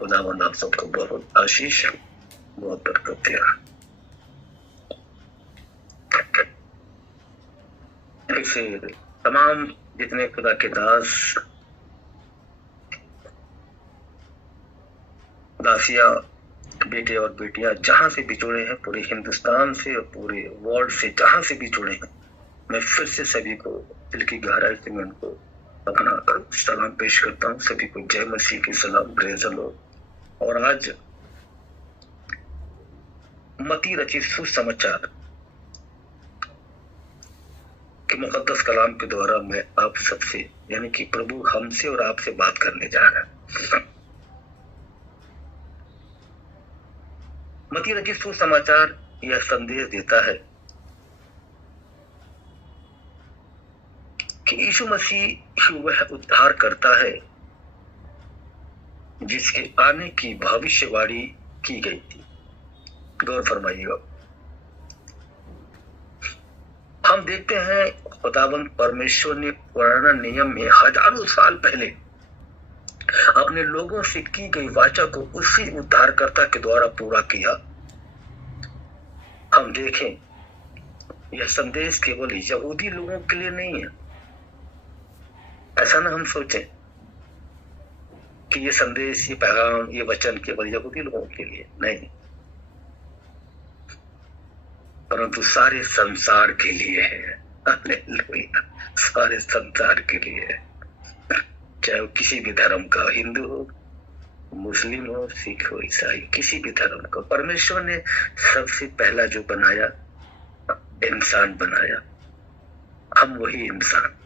खुदावंद आप सबको बहुत आशीष, बहुत बरकत दिया। फिर तमाम जितने खुदा के दास दासिया, बेटे और बेटियां जहां से भी जुड़े हैं, पूरे हिंदुस्तान से और पूरे वर्ल्ड से जहां से भी जुड़े हैं, मैं फिर से सभी को दिल की गहराई से मैं उनको अपना सलाम पेश करता हूँ। सभी को जय मसीह की सलाम, प्रेज़ द लॉर्ड। और आज मती रचित सुसमाचार के मुकद्दस कलाम के द्वारा मैं आप सबसे यानी कि प्रभु हमसे और आपसे बात करने जा रहा है। मती रचित सुसमाचार यह संदेश देता है कि यीशु मसीह ही वह उद्धार करता है जिसके आने की भविष्यवाणी की गई थी। गौर फरमाइएगा। हम देखते हैं खुदावंद परमेश्वर ने पुराना नियम में हजारों साल पहले अपने लोगों से की गई वाचा को उसी उद्धारकर्ता के द्वारा पूरा किया। हम देखें यह संदेश केवल यहूदी लोगों के लिए नहीं है। ऐसा ना हम सोचें कि ये संदेश, ये पैगाम, ये वचन केवल यहूदी लोगों के लिए नहीं, परंतु सारे संसार के लिए है। हालेलुया, सारे संसार के लिए है। चाहे वो किसी भी धर्म का, हिंदू हो, मुस्लिम हो, सिख हो, ईसाई, किसी भी धर्म का, परमेश्वर ने सबसे पहला जो बनाया, इंसान बनाया। हम वही इंसान।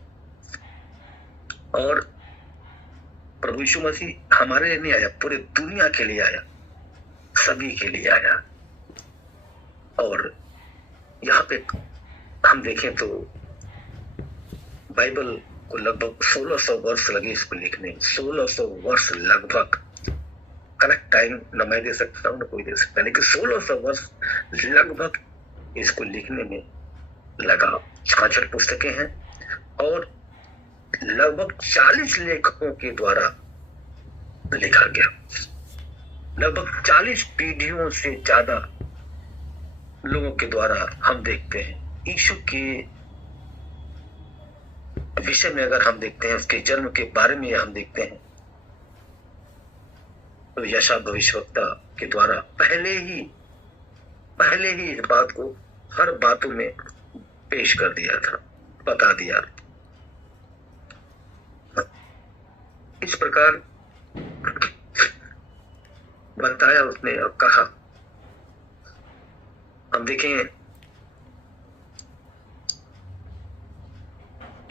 और प्रभु यीशु मसीह हमारे लिए नहीं आया, पूरे दुनिया के लिए आया, सभी के लिए आया। और यहाँ पे हम देखें तो बाइबल को लगभग 1600 वर्ष लगे इसको लिखने। 1600 वर्ष लगभग, करेक्ट टाइम न मैं दे सकता हूँ न कोई दे सकता, लेकिन 1600 वर्ष लगभग इसको लिखने में लगा। 66 पुस्तकें हैं और लगभग 40 लेखकों के द्वारा लिखा गया। लगभग 40 पीढ़ियों से ज्यादा लोगों के द्वारा हम देखते हैं। यीशु के विषय में अगर हम देखते हैं, उसके जन्म के बारे में हम देखते हैं, तो यशा भविष्यवक्ता के द्वारा पहले ही इस बात को हर बातों में पेश कर दिया था, बता दिया। इस प्रकार बताया उसने और कहा। हम देखें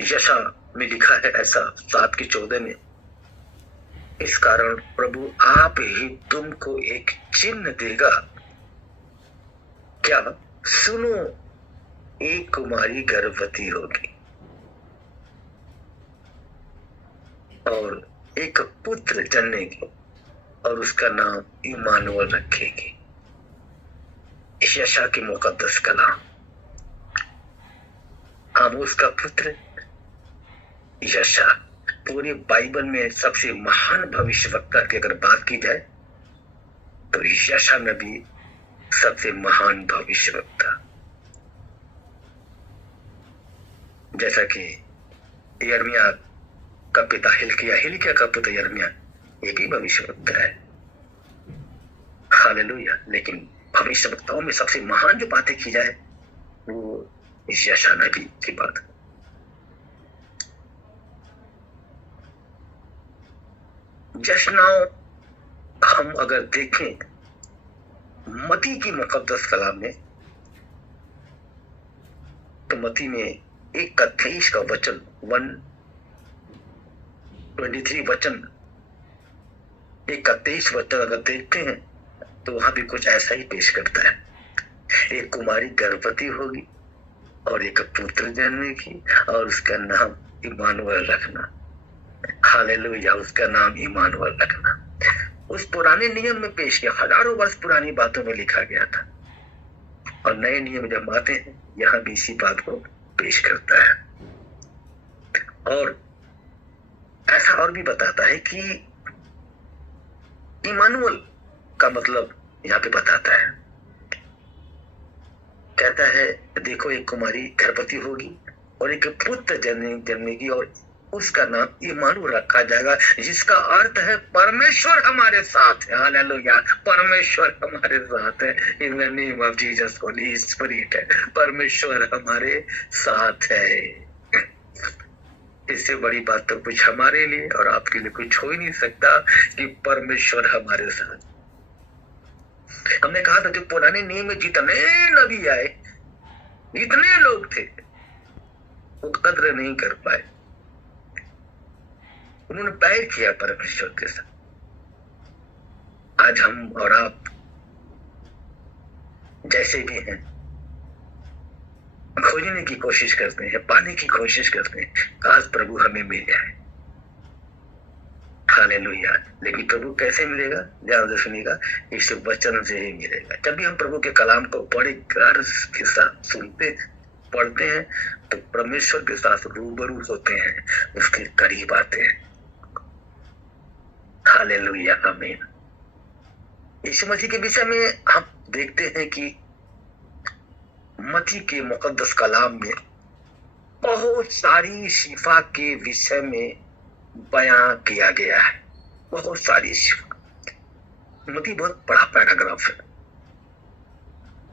यशा में लिखा है ऐसा 7:14 में, इस कारण प्रभु आप ही तुमको एक चिन्ह देगा। क्या? सुनो, एक कुमारी गर्भवती होगी और एक पुत्र जन्मेगी और उसका नाम इम्मानुएल रखेगी। यशा के मुकद्दस कलाम। हम उसका पुत्र यशा, पूरी बाइबल में सबसे महान भविष्यवक्ता की अगर बात की जाए तो यशा नबी सबसे महान भविष्यवक्ता। जैसा कि यिर्मयाह का पिता हिल्किय्याह का पुत्र यिर्मयाह, ये भी भविष्यवक्ता है। हालेलुया। लेकिन भविष्यवक्ताओं में सबसे महान जो बातें की जाए वो इस यशा नबी की बात। जश्नाओं हम अगर देखें मती की मुकद्दस कलाम में, तो मती में 1:23 का वचन, 1:23 वचन, 1:23 वचन अगर देखते हैं तो वहां भी कुछ ऐसा ही पेश करता है। एक कुमारी गर्भवती होगी और एक पुत्र जन्मेगी और उसका नाम इम्मानुएल रखना। हालेलुया, उसका नाम इम्मानुएल रखना। उस पुराने नियम में पेश किया, हजारों वर्ष पुरानी बातों में लिखा गया था, और नए नियम जब आते हैं यहाँ भी इसी बात को पेश करता है। और ऐसा और भी बताता है कि इमानुअल का मतलब यहाँ पे बताता है। कहता है देखो एक कुमारी गर्भवती होगी और एक पुत्र जन्मेगी और उसका नाम इमानुअल रखा जाएगा, जिसका अर्थ है परमेश्वर हमारे साथ है। हालेलुया, परमेश्वर हमारे साथ है। In the name of Jesus Holi spirit है, परमेश्वर हमारे साथ है। इससे बड़ी बात तो कुछ हमारे लिए और आपके लिए कुछ हो ही नहीं सकता कि परमेश्वर हमारे साथ। हमने कहा था कि पुराने नियम में जितने नबी आए, जितने लोग थे, वो कद्र नहीं कर पाए। उन्होंने बैर किया परमेश्वर के साथ। आज हम और आप जैसे भी हैं, खोजने की कोशिश करते हैं, पाने की कोशिश करते हैं, काश प्रभु हमें मिल जाए। हालेलुया। लेकिन प्रभु कैसे मिलेगा? ध्यान से सुनिएगा, इस वचन से ही मिलेगा। जब भी हम प्रभु के कलाम को बड़े गर्व के साथ सुनते पढ़ते हैं तो परमेश्वर के साथ रूबरू होते हैं, उसके करीब आते हैं। हालेलुया, आमीन। यीशु मसीह के विषय में हम देखते हैं कि मत्ती के मुकद्दस कलाम में बहुत सारी शिफा के विषय में बयां किया गया है। बहुत सारी शिफा। मत्ती बहुत बड़ा पैराग्राफ है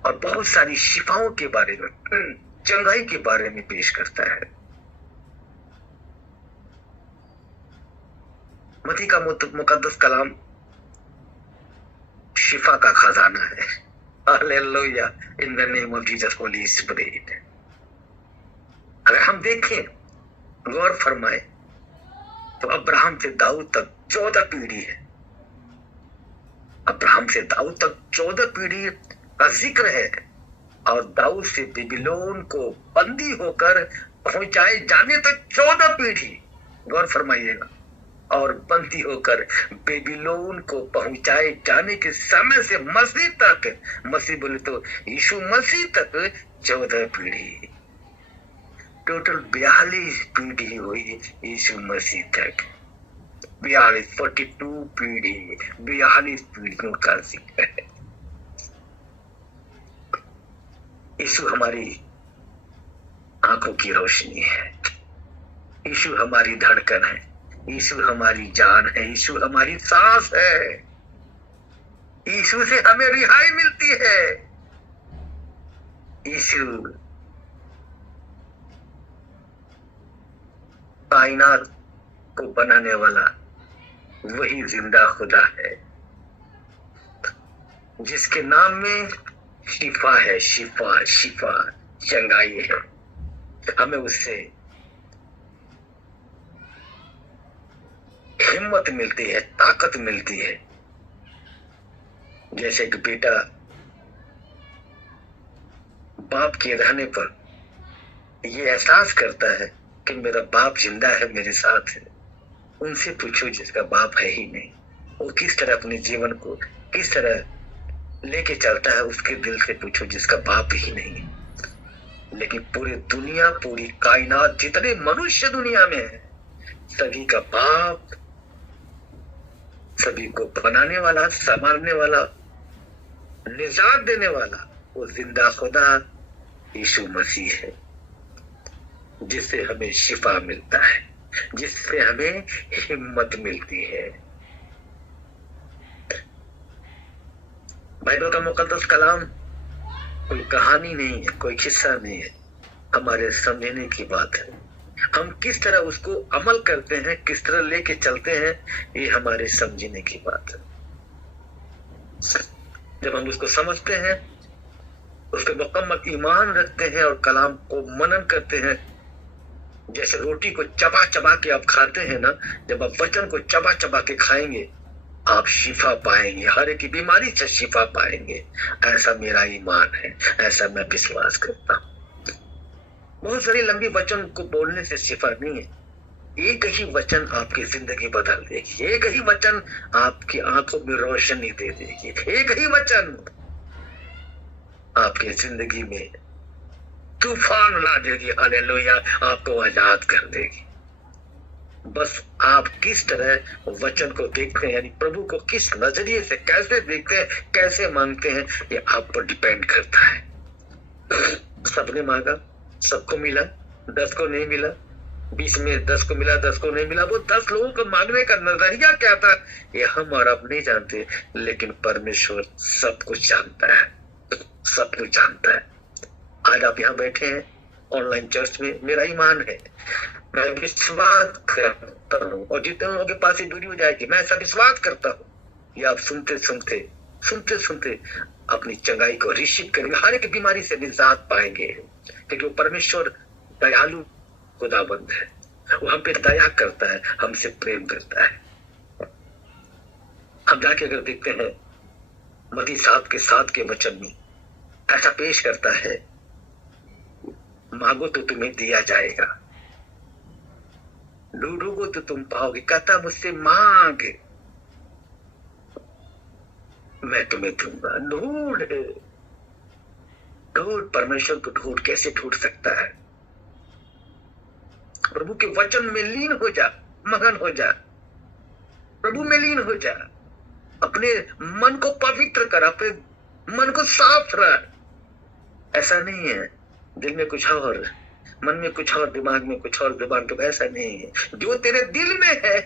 और बहुत सारी शिफाओं के बारे में, चंगाई के बारे में पेश करता है। मत्ती का मुकद्दस कलाम शिफा का खजाना है। Hallelujah, in the name of Jesus Holi spirit. अगर हम देखें, गौर फरमाए, तो अब्राहम से दाऊद तक 14 पीढ़ी है। अब्राहम से दाऊद तक 14 पीढ़ी का जिक्र है और दाऊद से बेबीलोन को बंदी होकर पहुंचाए जाने तक 14 पीढ़ी। गौर फरमाइएगा। और बंदी होकर बेबीलोन को पहुंचाए जाने के समय से मसीह तक, मसीह बोले तो यीशु मसीह तक 14 पीढ़ी। टोटल 42 पीढ़ी हुई यीशु मसीह तक। 42 पीढ़ी, 42 पीढ़ियों का जिक्र है। यीशु हमारी आंखों की रोशनी है, यीशु हमारी धड़कन है, यीशु हमारी जान है, यीशु हमारी सांस है। यीशु से हमें रिहाई मिलती है। यीशु कायनात को बनाने वाला वही जिंदा खुदा है जिसके नाम में शिफा है। शिफा, शिफा, चंगाई है। हमें उससे हिम्मत मिलती है, ताकत मिलती है। जैसे कि बेटा बाप के रहने पर ये एहसास करता है कि मेरा बाप जिंदा है, मेरे साथ है। उनसे पूछो जिसका बाप है ही नहीं, वो किस तरह अपने जीवन को किस तरह लेके चलता है। उसके दिल से पूछो जिसका बाप ही नहीं है। लेकिन पूरी दुनिया, पूरी कायनात, जितने मनुष्य दुनिया में है, सभी का बाप, सभी को बनाने वाला, संभालने वाला, निजात देने वाला वो जिंदा खुदा यीशु मसीह है, जिससे हमें शिफा मिलता है, जिससे हमें हिम्मत मिलती है। बाइबल का मुकद्दस कलाम कोई कहानी नहीं है, कोई किस्सा नहीं है, हमारे समझने की बात है। हम किस तरह उसको अमल करते हैं, किस तरह लेके चलते हैं, ये हमारे समझने की बात है। जब हम उसको समझते हैं, उस पर मुकम्मल ईमान रखते हैं और कलाम को मनन करते हैं, जैसे रोटी को चबा चबा के आप खाते हैं ना, जब आप वचन को चबा चबा के खाएंगे आप शिफा पाएंगे, हर एक की बीमारी से शिफा पाएंगे। ऐसा मेरा ईमान है, ऐसा मैं विश्वास करता हूँ। बहुत सारी लंबी वचन को बोलने से शिफा नहीं है। एक ही वचन आपकी जिंदगी बदल देगी, एक ही वचन आपकी आंखों में रोशनी दे देगी, एक ही वचन आपकी जिंदगी में तूफान ला देगी। हालेलुया, आपको आजाद कर देगी। बस आप किस तरह वचन को देखते हैं, यानी प्रभु को किस नजरिए से कैसे देखते हैं, कैसे मांगते हैं, ये आप पर डिपेंड करता है। सबने मांगा, सबको मिला, 10 को नहीं मिला, 20 में 10 को मिला, 10 को नहीं मिला। वो 10 लोगों को मांगने का नजरिया क्या था, ये हम और आप नहीं जानते, लेकिन परमेश्वर सब कुछ जानता है, सब कुछ जानता है। आज आप यहाँ बैठे हैं ऑनलाइन चर्च में, मेरा ईमान है, मैं विश्वास करता हूँ, और जितने लोगों के पास दूरी हो जाएगी, मैं ऐसा विश्वास करता हूँ कि आप सुनते सुनते अपनी चंगाई को रिसीव करेंगे, हर एक बीमारी से निजात पाएंगे, क्योंकि वो परमेश्वर दयालु खुदाबंद है, वो हम पे दया करता है, हमसे प्रेम करता है। हम जाके अगर देखते हैं मत्ती 7 के वचन में ऐसा पेश करता है, मांगो तो तुम्हें दिया जाएगा, ढूंढोगे तो तुम पाओगे, कहता मुझसे मांग मैं तुम्हें दूंगा। ढूंढ परमेश्वर को ढूंढ, कैसे ढूंढ सकता है? प्रभु के वचन में लीन हो जा, मगन हो जा, प्रभु में लीन हो जा, अपने मन को पवित्र कर, अपने मन को साफ रख। ऐसा नहीं है दिल में कुछ और, मन में कुछ और, दिमाग में कुछ और, जुबान पे, ऐसा नहीं है। जो तेरे दिल में है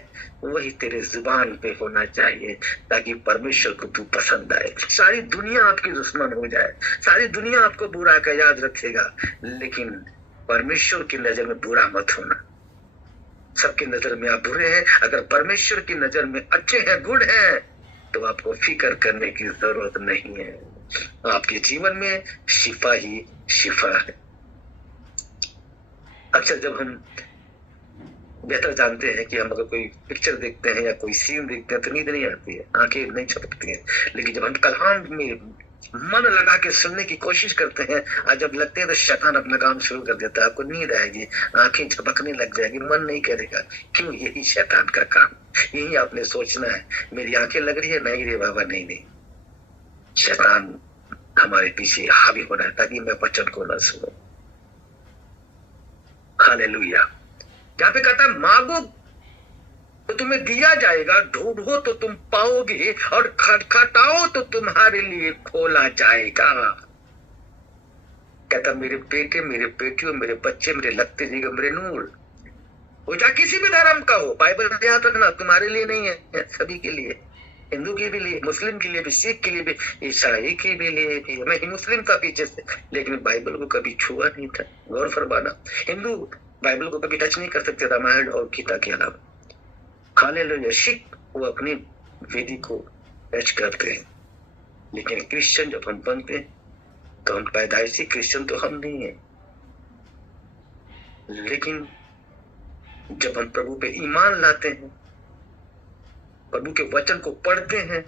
वही तेरे जुबान पे होना चाहिए, ताकि परमेश्वर को तू पसंद आए। सारी दुनिया आपकी दुश्मन हो जाए, सारी दुनिया आपको बुरा का याद रखेगा, लेकिन परमेश्वर की नजर में बुरा मत होना। सबकी नजर में आप बुरे हैं, अगर परमेश्वर की नजर में अच्छे हैं, गुड हैं, तो आपको फिक्र करने की जरूरत नहीं है। आपके जीवन में शिफा ही शिफा है। अक्सर जब हम बेहतर जानते हैं कि हम अगर कोई पिक्चर देखते हैं या कोई सीन देखते हैं तो नींद नहीं आती है, आंखें नहीं झपकती हैं, लेकिन जब हम कलाम में मन लगा के सुनने की कोशिश करते हैं और जब लगते हैं तो शैतान अपना काम शुरू कर देता है, आपको नींद आएगी, आंखें झपकने लग जाएगी, मन नहीं करेगा। क्यों? यही शैतान का काम, यही आपने सोचना है, मेरी आंखें लग रही है, नहीं रे बाबा, नहीं, शैतान हमारे पीछे हावी हो रहा है ताकि मैं वचन को न सुनूं। हालेलुया। जहाँ पे कहता है मांगो तो तुम्हें दिया जाएगा, ढूंढो तो तुम पाओगे, और खटखटाओ तो तुम्हारे लिए खोला जाएगा। कहता मेरे बेटे, मेरे बेटियों, मेरे बच्चे, मेरे लगते जीगे, मेरे नूर, वो चाहे किसी भी धर्म का हो, बाइबल याद रखना, तुम्हारे लिए नहीं है, सभी के लिए, हिंदू के भी लिए, मुस्लिम के लिए भी, सिख के लिए भी, ईसाई के भी लिए भी। मैं मुस्लिम था पीछे से, लेकिन बाइबल को कभी छुआ नहीं था। गौर फरमाना, हिंदू बाइबल को कभी टच नहीं कर सकते, रामायण और गीता के अलावा। हालेलुया। सिख वो अपनी वेदी को टच करते हैं, लेकिन क्रिश्चियन जब हम बनते हैं तो हम पैदाइशी क्रिश्चियन तो हम नहीं है, लेकिन जब हम प्रभु पे ईमान लाते हैं, प्रभु के वचन को पढ़ते हैं,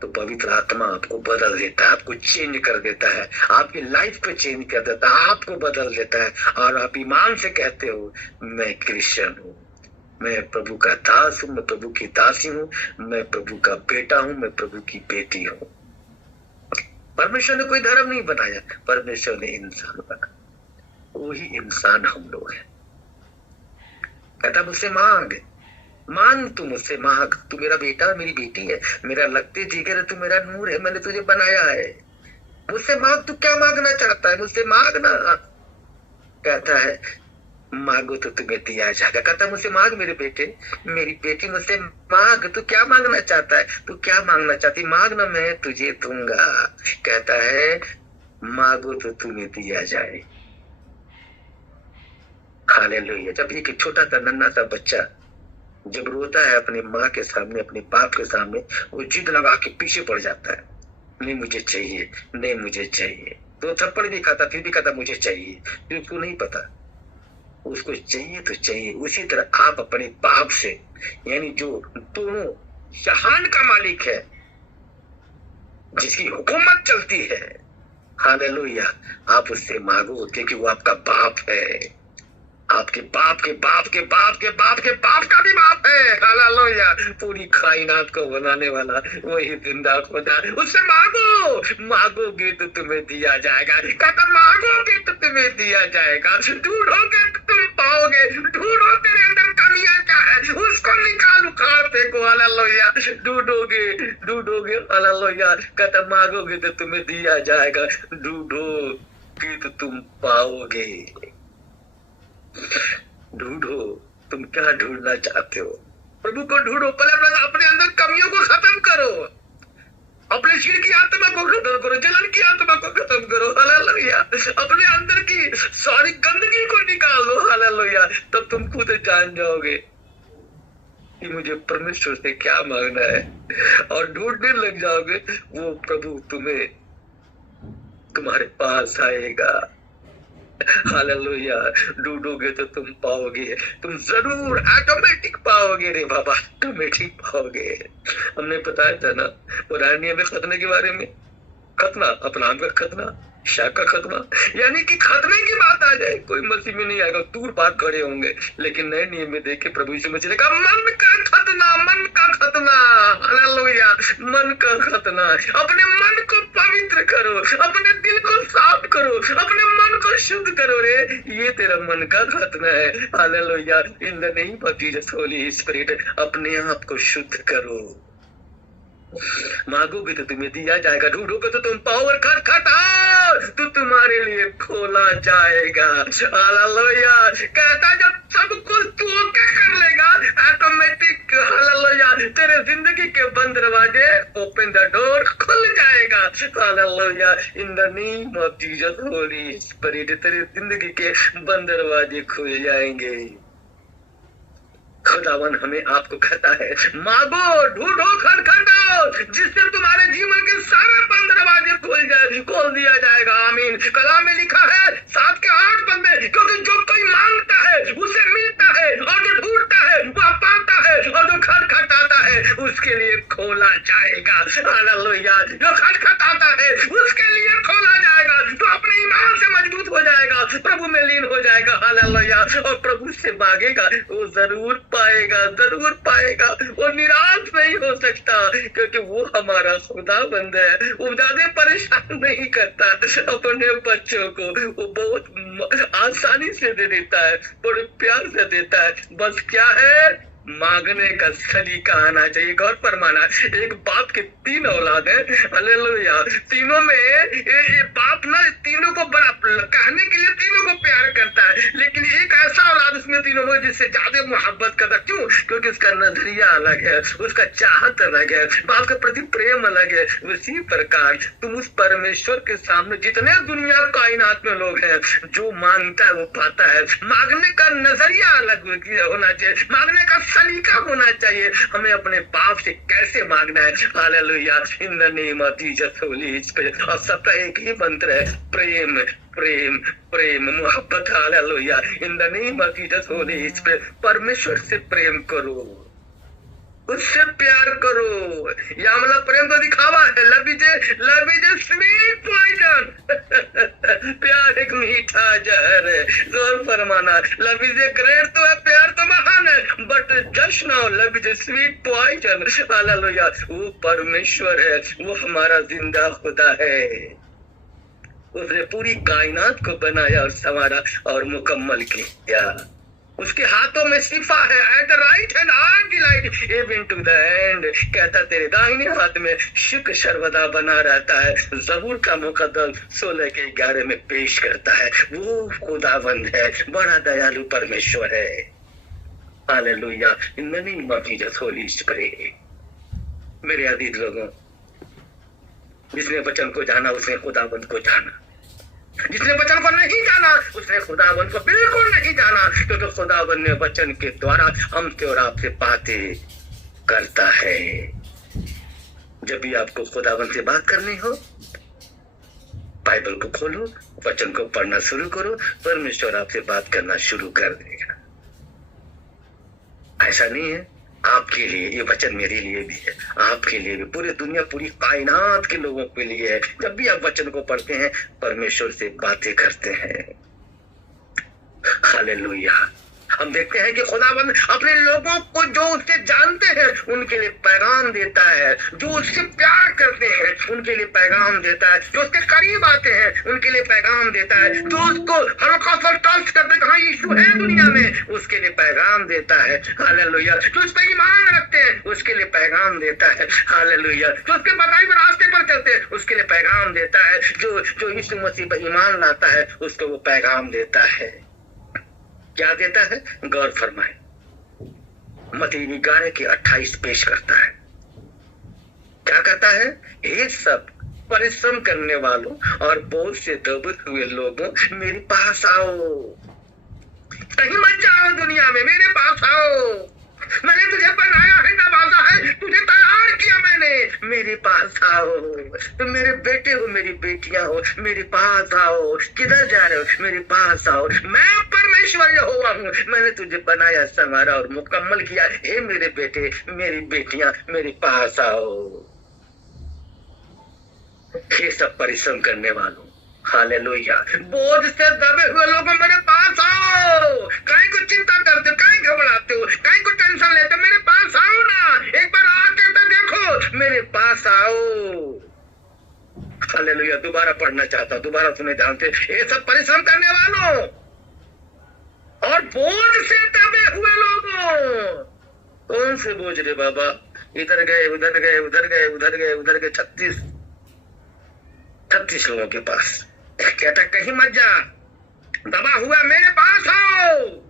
तो पवित्र आत्मा आपको बदल देता है, आपको चेंज कर देता है, आपकी लाइफ को चेंज कर देता है, आपको बदल देता है, और आप ईमान से कहते हो मैं क्रिश्चियन हूँ, मैं प्रभु का दास हूँ, मैं प्रभु की दासी हूँ, मैं प्रभु का बेटा हूँ, मैं प्रभु की बेटी हूँ। परमेश्वर ने कोई धर्म नहीं बनाया, परमेश्वर ने इंसान बना, वही इंसान हम लोग हैं। कहता मुझसे मांग, तू मुझसे मांग, तू मेरा बेटा, मेरी बेटी है, मेरा लगते जिगर है, तू मेरा नूर है, मैंने तुझे बनाया है, मुझसे मांग। तू क्या मांगना चाहता है? मुझसे मांगना। कहता है मांगो तो तुम्हें दिया जाएगा। कहता है मुझसे मांग मेरे बेटे, मेरी बेटी, मुझसे मांग। तू क्या मांगना चाहता है? तू क्या मांगना चाहती? मांगना, मैं तुझे दूंगा। कहता है मांगो तो तुम्हें दिया जाए। हालेलुया। जब एक छोटा सा नन्हा सा बच्चा जब रोता है अपनी माँ के सामने, अपने बाप के सामने, वो जिद लगा के पीछे पड़ जाता है, नहीं मुझे चाहिए, नहीं मुझे चाहिए। तो थप्पड़ भी खाता, फिर भी कहता मुझे चाहिए, फिर उसको नहीं पता, उसको चाहिए तो चाहिए। उसी तरह आप अपने बाप से, यानी जो दोनों जहान का मालिक है, जिसकी हुकूमत चलती है, हालेलुया, आप उससे मांगो, क्योंकि वो आपका बाप है, आपके बाप के बाप के बाप के बाप के बाप का भी बाप है। हालेलुया। पूरी कायनात को बनाने वाला वही जिंदा खुदा, उससे मांगोगे तो तुम्हें दिया जाएगा। कहता मांगोगे तो तुम्हें दिया जाएगा, ढूंढोगे तो तुम पाओगे, ढूंढो तेरे पोते को, हालेलुया, ढूंढोगे ढूंढोगे, हालेलुया, कहता मांगोगे तो तुम्हें दिया जाएगा, ढूंढोगे तो तुम पाओगे। ढूंढो, तुम क्या ढूंढना चाहते हो? प्रभु को ढूंढो। पहले अपने अंदर कमियों को खत्म करो, अपने चिड़ की आत्मा को खत्म करो, जलन की आत्मा को खत्म करो, हालेलुया, अपने अंदर की सारी गंदगी को निकाल दो, हालेलुया, तब तुम खुद जान जाओगे कि मुझे परमेश्वर से क्या मांगना है, और ढूंढने लग जाओगे, वो प्रभु तुम्हें तुम्हारे पास आएगा, हालेलुया। ढूंढोगे तो तुम पाओगे, तुम जरूर ऑटोमेटिक पाओगे रे बाबा, ऑटोमेटिक पाओगे। हमने बताया था ना पुराने में खतने के बारे में, खतना, अपना आम का खतना, शाख का खतना, यानी कि खतने की बात आ जाए, कोई मसीह में नहीं आएगा, दूर बात खड़े होंगे, लेकिन नए नियम में देख के प्रभु यीशु मसीह ने कहा मन का खतना, मन का खतना, हालेलुया, मन का खतना। अपने मन को पवित्र करो, अपने दिल को साफ करो, अपने मन को शुद्ध करो रे, ये तेरा मन का खतना है, hallelujah. In the name of Jesus Holi spirit, अपने आप को शुद्ध करो। मांगोगे तो तुम्हें दिया जाएगा, ढूंढोगे तो तुम पाओगे, खटखटाओ तो तुम्हारे लिए खोला जाएगा, हालेलुया। कहता जब सब कुछ तू ओके कर लेगा, ऑटोमेटिक, हालेलुया, तेरे जिंदगी के बंद दरवाजे, ओपन द डोर, खुल जाएगा, hallelujah, in the name of Jesus Holi spirit, तेरे जिंदगी के बंद दरवाजे खुल जाएंगे। खुदावन हमें आपको कहता है मांगो, ढूंढो, खटखटाओ, जिससे तुम्हारे जीवन के सारे बंद दरवाजे खोल दिया जाएगा। आमीन। कलाम में लिखा है 7 के 8 पद में, क्योंकि जो कोई मांगता है उसे मिलता है, और जो ढूंढता है वह पाता है, और जो खटखटाता है उसके लिए खोला जाएगा, हालेलुया। जो खटखटाता है उसके लिए खोला जाएगा, तो अपने ईमान से मजबूत हो जाएगा, प्रभु में लीन हो जाएगा, हालेलुया, और प्रभु से मांगेगा वो जरूर पाएगा, जरूर पाएगा। वो निराश नहीं हो सकता, क्योंकि वो हमारा खुदाबंद है, वो ज्यादा परेशान नहीं करता अपने बच्चों को, वो बहुत आसानी से दे देता है, बड़े प्यार से देता है। बस क्या है, मांगने का सलीका आना चाहिए। गौर फरमाना, एक बाप के 3 औलाद है, हालेलुया, तीनों में ये बाप ना तीनों को बड़ा कहने के लिए तीनों को प्यार करता है, लेकिन एक ऐसा औलाद उसमें तीनों में जिससे ज्यादा मोहब्बत करता। क्यों? क्योंकि उसका नजरिया अलग है, उसका चाहत अलग है, बाप के प्रति प्रेम अलग है। उसी प्रकार तुम उस परमेश्वर के सामने, जितने दुनिया कायनात में लोग हैं, जो मांगता है वो पाता है। मांगने का नजरिया अलग होना चाहिए, मांगने का सलीका होना चाहिए। हमें अपने बाप से कैसे मांगना है, hallelujah, in the name of Jesus Holi spirit. और सबका एक ही मंत्र है, प्रेम प्रेम प्रेम, मोहब्बत, hallelujah, in the name of Jesus Holi spirit. परमेश्वर से प्रेम करो, उससे प्यार करो। या मतलब प्रेम तो दिखावा है, love is a sweet poison प्यार एक मीठा जहर है। गौर फरमाना, लव इज ए ग्रेट तो है, प्यार तो महान है, but just now love is a sweet poison, hallelujah. वो परमेश्वर है, वो हमारा जिंदा खुदा है, उसने पूरी कायनात को बनाया और संवारा और मुकम्मल किया। उसके हाथों में सिफा है, at right hand are delight even to the end. कहता तेरे दाहिने हाथ में शुक्र सर्वदा बना रहता है। ज़बूर का मुकद्दम 16 के 11 में पेश करता है। वो खुदावंद है, बड़ा दयालु परमेश्वर है, hallelujah, in the name of Jesus Holi spirit. मेरे अजीज लोगों, जिसने वचन को जाना उसने खुदावंद को जाना, जिसने वचन को नहीं जाना उसने खुदावंद को बिल्कुल नहीं जाना, क्योंकि खुदावंद ने वचन के द्वारा हमसे और आपसे बातें करता है। जब भी आपको खुदावंद से बात करनी हो, बाइबल को खोलो, वचन को पढ़ना शुरू करो, परमेश्वर आपसे बात करना शुरू कर देगा। ऐसा नहीं है आपके लिए, ये वचन मेरे लिए भी है, आपके लिए भी, पूरी दुनिया, पूरी कायनात के लोगों के लिए है। जब भी आप वचन को पढ़ते हैं, परमेश्वर से बातें करते हैं, हालेलुया। हम देखते हैं कि खुदाबंद अपने लोगों को जो उससे जानते हैं उनके लिए पैगाम देता है, जो उससे प्यार करते हैं उनके लिए पैगाम देता है, जो उसके करीब आते हैं उनके लिए पैगाम देता है, जो उसको हल्का सा टच करते हैं, हाँ यीशु है दुनिया में, उसके लिए पैगाम देता है। हालेलुया। जो उस पर ईमान रखते हैं उसके लिए पैगाम देता है। हालेलुया। जो उसके बताए हुए रास्ते पर चलते हैं उसके लिए पैगाम देता है। जो यीशु मसीह पर ईमान लाता है उसको वो पैगाम देता है। क्या देता है? गौर फरमाए। मत्ती 11 के 28 पेश करता है। क्या कहता है? हे सब परिश्रम करने वालों और बोझ से दबे हुए लोगों, मेरे पास आओ। कहीं मत जाओ दुनिया में, मेरे पास आओ। मैंने तुझे बनाया है, नवाजा है, तुझे तैयार किया मैंने, मेरे पास आओ। तुम मेरे बेटे हो, मेरी बेटियां हो, मेरे पास आओ। किधर जा रहे हो? मेरे पास आओ। मैं परमेश्वर यहोवा हूँ, मैंने तुझे बनाया, संवारा और मुकम्मल किया। हे मेरे बेटे, मेरी बेटियां, मेरे पास आओ। ये सब परिश्रम करने वालों, हालेलुया, बोझ से दबे हुए लोगों, मेरे पास आओ। काहे को चिंता करते हो, काहे घबराते हो, काहे को टेंशन लेते हो? मेरे पास आओ ना, एक बार आके तो देखो, मेरे पास आओ। हालेलुया। दोबारा पढ़ना चाहता हूं, दोबारा सुने जानते। ये सब परिश्रम करने वालों और बोझ से दबे हुए लोगों। कौन से बोझ रे बाबा? इधर गए, उधर गए, उधर गए, उधर गए, उधर गए, 36 लोगों के पास। कहता कहीं मत जा, दबा हुआ मेरे पास आओ।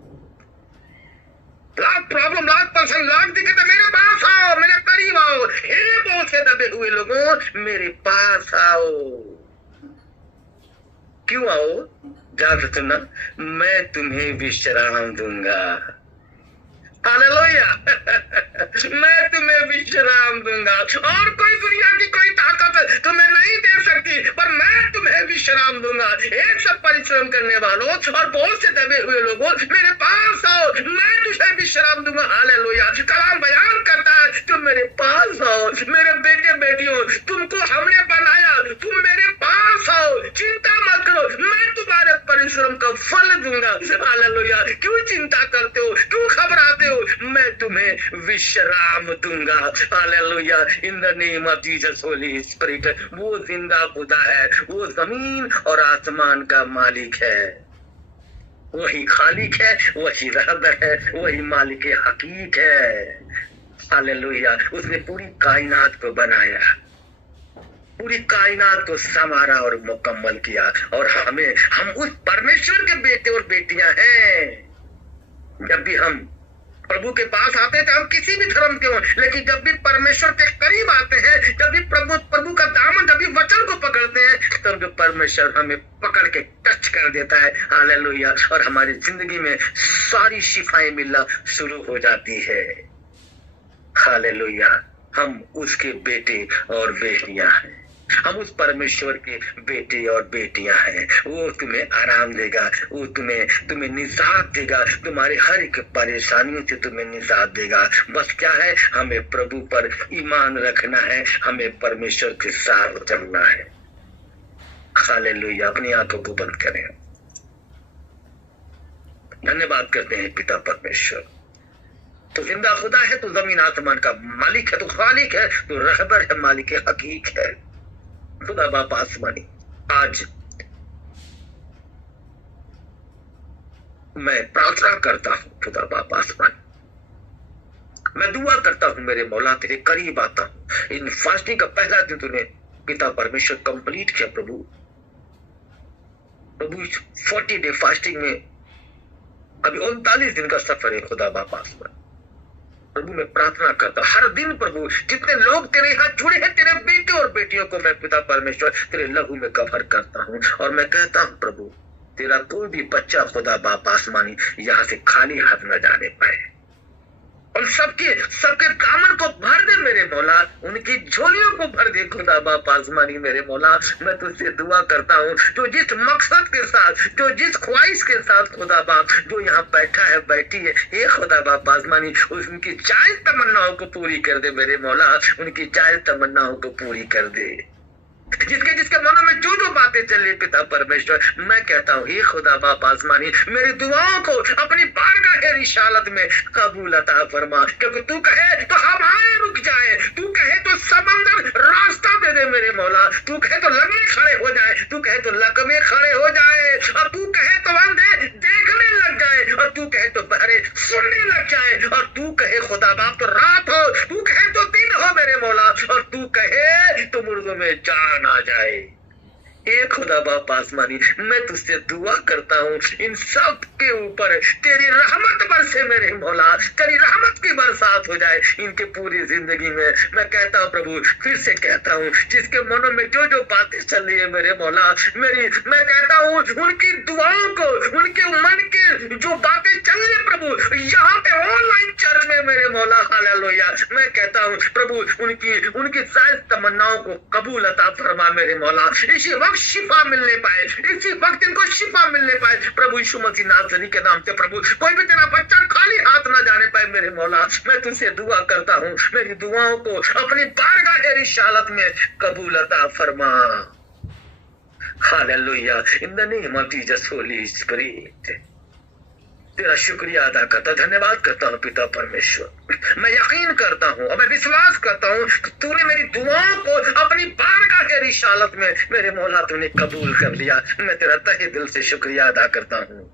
लाख प्रॉब्लम, लाख परेशानी, लाख दिक्कत, मेरे पास आओ, मेरे करीब आओ। हे बोझ से दबे हुए लोगों, मेरे पास आओ। क्यों आओ? ध्यान से सुनना, मैं तुम्हें विश्राम दूंगा। हालेलुया। मैं तुम्हें विश्राम दूंगा। और कोई दुनिया की कोई ताकत तुम्हें नहीं दे सकती, पर मैं तुम्हें विश्राम दूंगा। एक सब परिश्रम करने वालों और बोझ से दबे हुए लोगों, मेरे पास आओ, मैं तुझे विश्राम दूंगा। हालेलुया। कलाम बयान करता है, तुम मेरे पास आओ। मेरे बेटे बेटियों, तुमको हमने बनाया, तुम मेरे पास आओ। चिंता मत करो, मैं तुम्हारे परिश्रम का फल दूंगा। हालेलुया। क्यों चिंता करते हो, क्यों घबराते हो? मैं तुम्हें विश्राम दूंगा। Hallelujah. In the name of Jesus Holi spirit. वो जिंदा खुदा है, वो जमीन और आसमान का मालिक है, वही खालिक है, वही रहबर है, वही मालिक हकीक है। हालेलुया। उसने पूरी कायनात को बनाया, पूरी कायनात को संवारा और मुकम्मल किया। और हम उस परमेश्वर के बेटे और बेटियां हैं। जब भी हम प्रभु के पास आते हैं, हम किसी भी धर्म के हों, लेकिन जब भी परमेश्वर के करीब आते हैं, जब भी प्रभु का दामन, जब भी वचन को पकड़ते हैं, तब जो परमेश्वर हमें पकड़ के टच कर देता है। हालेलुया। और हमारी जिंदगी में सारी शिफाएं मिलना शुरू हो जाती है। हालेलुया। हम उसके बेटे और बेटियां हैं, हम उस परमेश्वर के बेटे और बेटियां हैं। वो तुम्हें आराम देगा, वो तुम्हें निजात देगा, तुम्हारे हर एक परेशानियों से तुम्हें निजात देगा। बस क्या है? हमें प्रभु पर ईमान रखना है, हमें परमेश्वर के साथ चलना है। हालेलुया। अपनी आंखों को बंद करें, धन्यवाद करते हैं पिता परमेश्वर। तो जिंदा खुदा है, तो जमीन आसमान का मालिक है, तो खालिक है, तो रहबर है, मालिक हकीक है, खुदा बाप आसमानी। आज मैं प्रार्थना करता हूं खुदा बाप आसमानी, मैं दुआ करता हूं मेरे मौला, तेरे करीब आता हूं। इन फास्टिंग का पहला दिन तूने पिता परमेश्वर कंप्लीट किया प्रभु। 40 डे फास्टिंग में अभी 39 दिन का सफर है खुदा बाप आसमानी। प्रभु मैं प्रार्थना करता हर दिन प्रभु, जितने लोग तेरे यहाँ जुड़े हैं, तेरे बेटे और बेटियों को मैं पिता परमेश्वर तेरे लहू में कवर करता हूँ। और मैं कहता हूँ प्रभु, तेरा कोई भी बच्चा खुदा बाप आसमानी यहाँ से खाली हाथ न जाने पाए, और सबके दामन को भर दे मेरे मौला, उनकी झोलियों को भर दे खुदा बाप आसमानी मेरे मौला। मैं तुझसे दुआ करता हूँ, जो जिस मकसद के साथ, जो जिस ख्वाहिश के साथ खुदा बाप जो यहाँ बैठा है, बैठी है, ये खुदा बाप आसमानी उनकी जायज तमन्नाओं को पूरी कर दे मेरे मौला, उनकी जायज तमन्नाओं को पूरी कर दे। जिसके जिसके मनों में जो जो बातें चल रही पिता परमेश्वर, मैं कहता हूँ हे खुदा बाप आसमानी, मेरी दुआओं को अपनी बारगाह रिसालत में कबूल अता फरमा, क्योंकि तू कहे तो हवाएं रुक जाए, तू कहे तो समंदर रास्ता दे दे मेरे मौला, तू कहे तो लकवे खड़े हो जाए, तू कहे तो लकवे खड़े हो जाए, और तू कहे तो अंधे देखने लग जाए, और तू कहे तो बहरे सुनने लग जाए, और तू कहे खुदा बाप तो रात हो, तू कहे तो दिन हो मेरे मौला, और तू कहे तो मुर्दों में जान आ जाए। ए खुदा बाप आसमानी, मैं तुझसे दुआ करता हूँ इन सब के ऊपर तेरी रहमत बरसे मेरे मौला, तेरी रहमत की बरसात हो जाए इनके पूरी जिंदगी में। मैं कहता हूँ प्रभु, फिर से कहता हूँ, जिसके मनों में जो जो बातें चल रही है मेरे मौला, मैं कहता हूँ उनकी दुआओं को, उनके मन के जो बातें चल रही है प्रभु यहाँ पे ऑनलाइन चर्च में मेरे मौला, हालेलुया, मैं कहता हूँ प्रभु उनकी सारी तमन्नाओं को कबूल अता फरमा मेरे मौला, इसी वक्त शिफा मिलने पाए, इसी वक्त इनको शिफा मिलने पाए प्रभु यीशु मसीह नासरी के नाम से। प्रभु कोई भी तेरा बच्चा खाली हाथ ना जाने पाए मेरे मौला, मैं तुझसे दुआ करता हूँ, मेरी दुआओं को अपनी बारगाह रिसालत में कबूल अता फरमा। Hallelujah, in the name of Jesus Holi spirit, तेरा शुक्रिया अदा करता, धन्यवाद करता हूँ पिता परमेश्वर। मैं यकीन करता हूँ और मैं विश्वास करता हूँ तूने मेरी दुआओं को अपनी बारगाह के रिसालत में मेरे मौला तूने कबूल कर लिया। मैं तेरा तहे दिल से शुक्रिया अदा करता हूँ,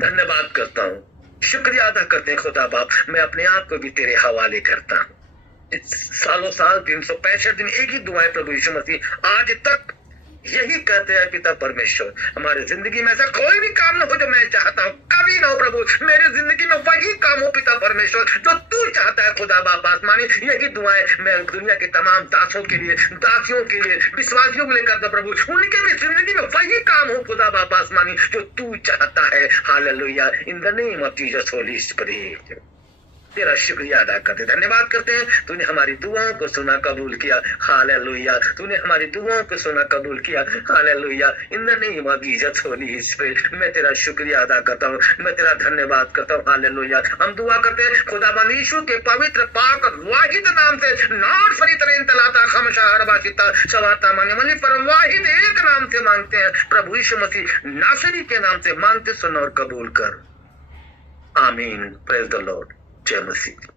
धन्यवाद करता हूँ, शुक्रिया अदा करते हैं खुदा बाप। मैं अपने आप को भी तेरे हवाले करता हूँ। सालों साल 365 दिन एक ही दुआ है प्रभु यीशु मसीह, आज तक यही कहते हैं पिता परमेश्वर, हमारे जिंदगी में ऐसा कोई भी काम ना हो जो मैं चाहता हूँ, कभी ना हो प्रभु, मेरे जिंदगी में वही काम हो पिता परमेश्वर जो तू चाहता है खुदा बाप आसमानी। यही दुआएं मैं दुनिया के तमाम दासों के लिए, दासियों के लिए, विश्वासियों के लिए करता प्रभु, उनके भी जिंदगी में वही काम हो खुदा बाप आसमानी जो तू चाहता है। Hallelujah, in the name of Jesus Holi spirit, तेरा शुक्रिया अदा करते, धन्यवाद करते हैं, तूने हमारी दुआओं को सुना कबूल किया। हालेलुया, तूने हमारी दुआओं को सुना कबूल किया। Hallelujah, in the name of Jesus Holi spirit, मैं तेरा शुक्रिया अदा करता हूँ, मैं तेरा धन्यवाद करता हूँ। हालेलुया, हम दुआ करते हैं खुदाबंद यीशु के पवित्र पाक वाहिद नाम से, नॉट फरीतरीन तलाता खमशा हरबाशिता सवाता माने मनी पर वाहिद एक नाम से मांगते हैं प्रभु यीशु मसीह नासरी के नाम से, मांगते सुन और कबूल कर, आमीन। प्रेज द लॉर्ड, जय मसीह।